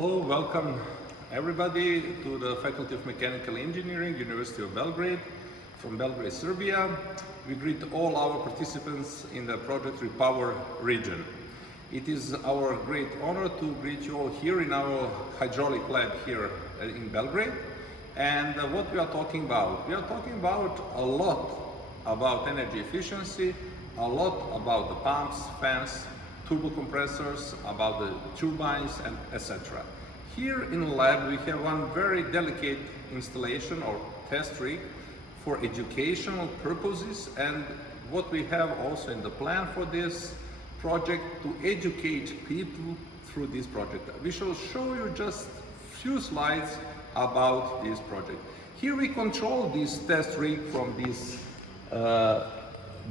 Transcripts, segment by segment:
Hello, welcome everybody to the Faculty of Mechanical Engineering, University of Belgrade, from Belgrade, Serbia. We greet all our participants in the Project Repower region. It is our great honor to greet you all here in our hydraulic lab here in Belgrade. And what we are talking about? We are talking about a lot about energy efficiency, a lot about the pumps, fans, turbo compressors, about the turbines, and etc. Here in the lab we have one very delicate installation or test rig for educational purposes, and what we have also in the plan for this project to educate people through this project. We shall show you just few slides about this project. Here we control this test rig from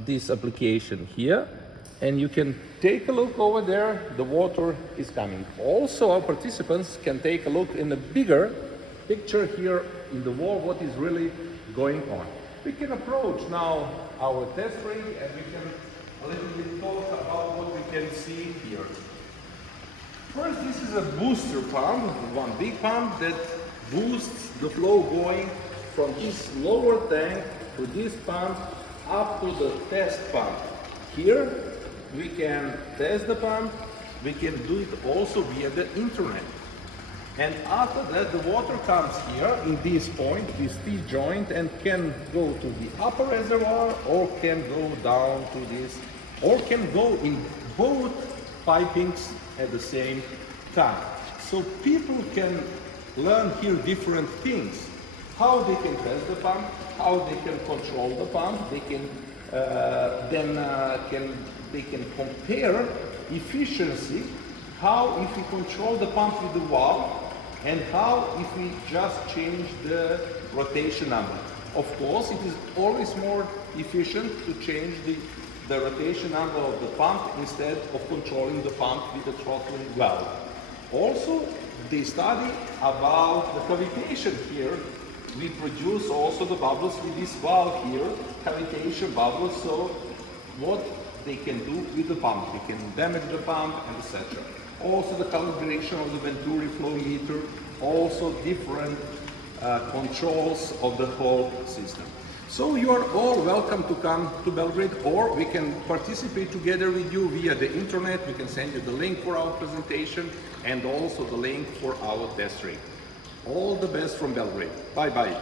this application here, and you can take a look over there. The water is coming. Also, our participants can take a look in the bigger picture here in the wall, what is really going on. We can approach now our test rig and we can a little bit talk about what we can see here. First, this is a booster pump, one big pump that boosts the flow going from this lower tank to this pump up to the test pump. Here we can test the pump, we can do it also via the internet. And after that the water comes here in this point, this T-joint, and can go to the upper reservoir or can go down to this, or can go in both pipings at the same time. So people can learn here different things. How they can test the pump, how they can control the pump, they can they can compare efficiency, how if we control the pump with the valve, and how if we just change the rotation number. Of course, it is always more efficient to change the rotation number of the pump instead of controlling the pump with the throttling valve. Also, they study about the cavitation here. We produce also the bubbles with this valve here, cavitation bubbles, so what they can do with the pump. They can damage the pump and etc. Also the calibration of the Venturi flow meter, also different controls of the whole system. So you are all welcome to come to Belgrade, or we can participate together with you via the internet. We can send you the link for our presentation and also the link for our test rig. All the best from Belgrade. Bye bye.